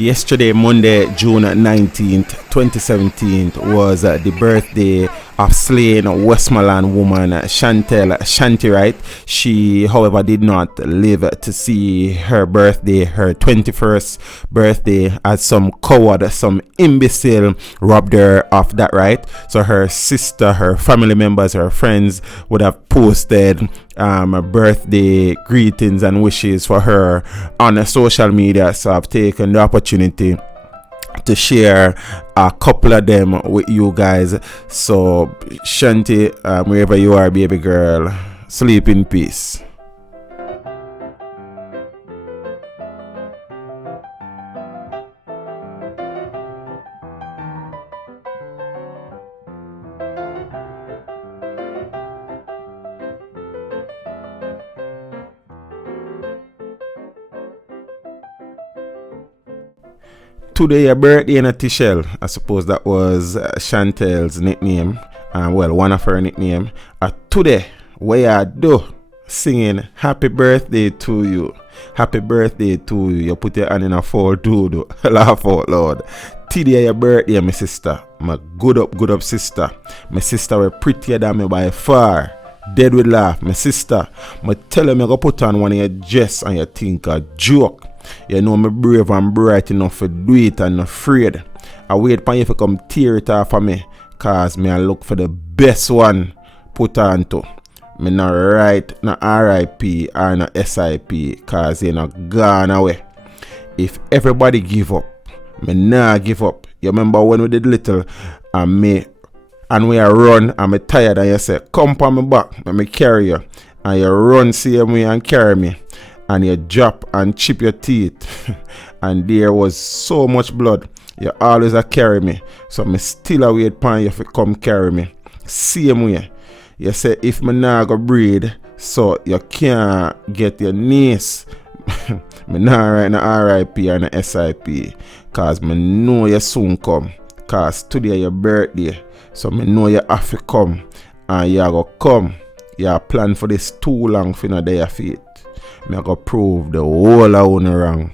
Yesterday, Monday, June 19th, 2017, was the birthday of slain Westmoreland woman Chantel Shanti, right? She, however, did not live to see her birthday, her 21st birthday, as some coward, some imbecile robbed her of that, right? So her sister, her family members, her friends would have posted birthday greetings and wishes for her on social media. So I've taken the opportunity to share a couple of them with you guys. So Shanti, wherever you are, baby girl, sleep in peace. Today your birthday in a Teshell. I suppose that was Chantel's nickname. Well, one of her nickname. Today, what I do? Singing happy birthday to you. Happy birthday to you. You put your hand in a fall do. Laugh out loud. Today your birthday, my sister. My good up sister. My sister were prettier than me by far. Dead with laugh. My sister. I tell you, I go put on one of your dress and you think a joke. You know me brave and bright enough to do it and not afraid. I wait for you to come tear it off of me, cause me I look for the best one put on to. Me not write no RIP or no SIP, cause you not gone away. If everybody give up, me nah give up. You remember when we did little and we are run and me tired and you say come on my back and me carry you, and you run same way and carry me. And you drop and chip your teeth. And there was so much blood. You always a carry me. So me still a wait for you to come carry me. Same way. You say if me nah go breathe, so you can't get your niece. Me nah write no RIP or no SIP. Cause me know you soon come. Cause today your birthday. So me know you have to come. And you go come. You plan for this too long for no day your feet. Me I go prove the whole of one wrong.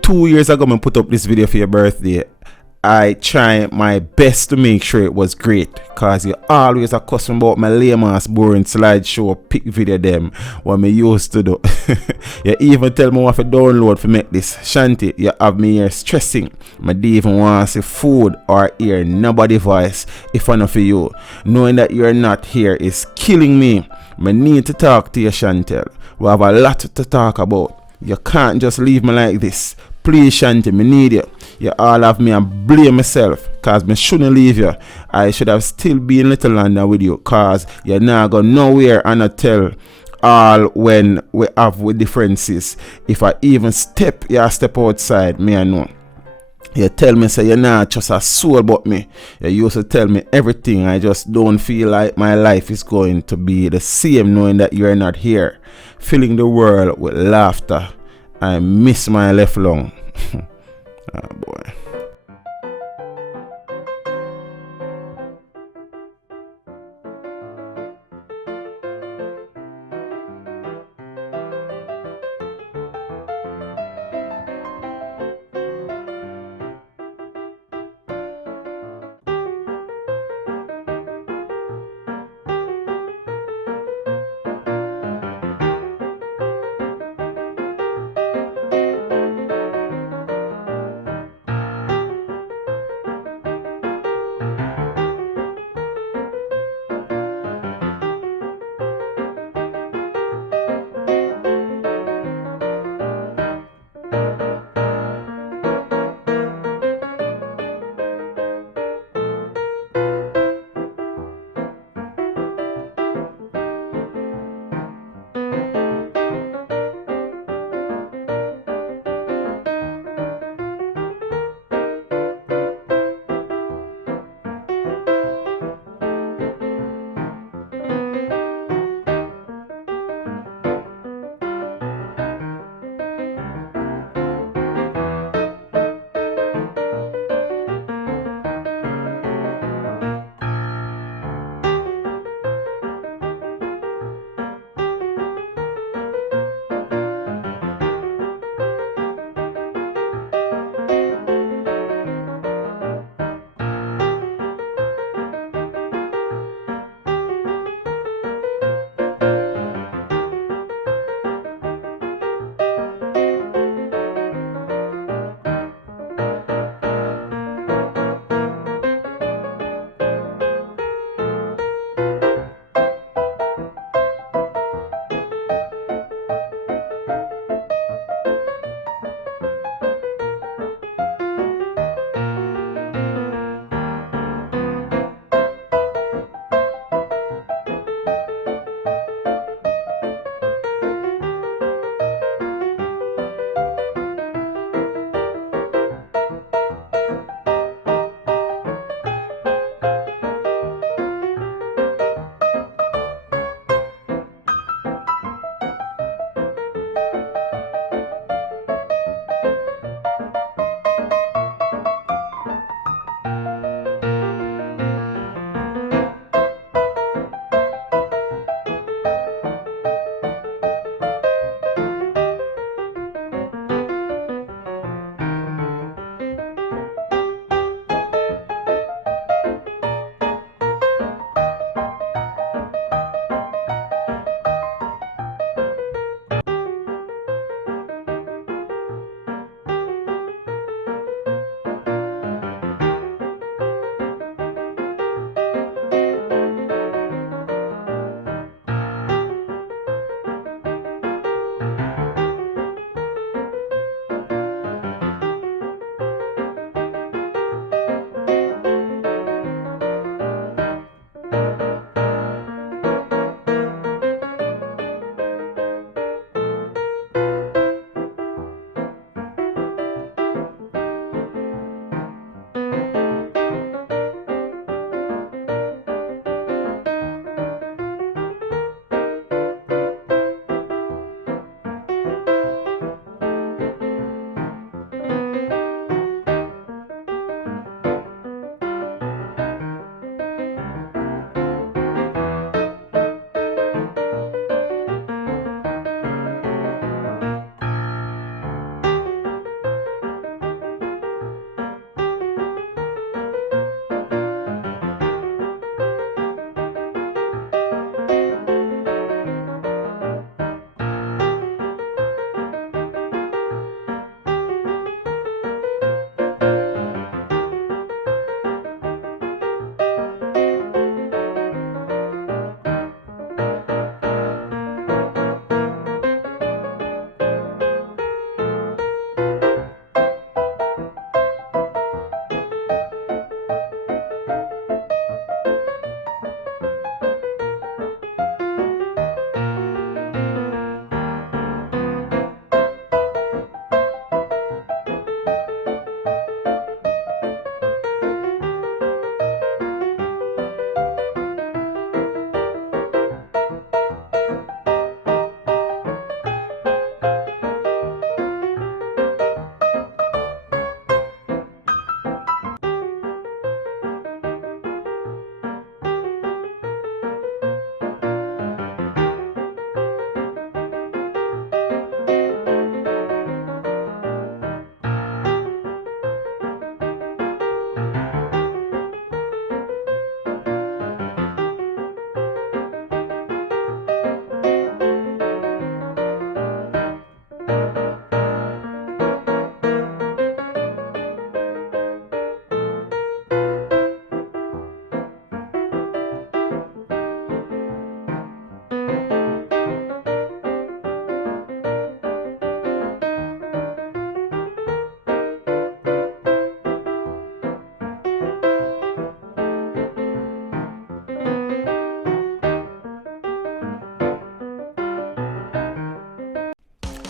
Two years ago, I put up this video for your birthday. I tried my best to make sure it was great, cause you always a cussing about my lame ass boring slideshow pic video them what me used to do. You even tell me what to download for make this. Shanti, you have me here stressing. I don't even want to see food or hear nobody voice if I not for you. Knowing that you're not here is killing me. I need to talk to you, Chantel. We have a lot to talk about. You can't just leave me like this. Please, Shanti, me need you. You all have me and blame myself, cause me shouldn't leave you. I should have still been Little London with you, cause you're not go nowhere and I tell all when we have with differences. If I even step outside, me I know. You tell me say you're not just a soul but me. You used to tell me everything. I just don't feel like my life is going to be the same knowing that you're not here. Filling the world with laughter. I miss my left lung. Oh boy.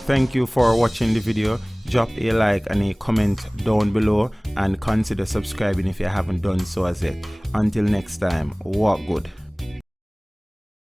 thank you for watching the video. Drop a like and a comment down below, and consider subscribing if you haven't done so as yet. Until next time, walk good.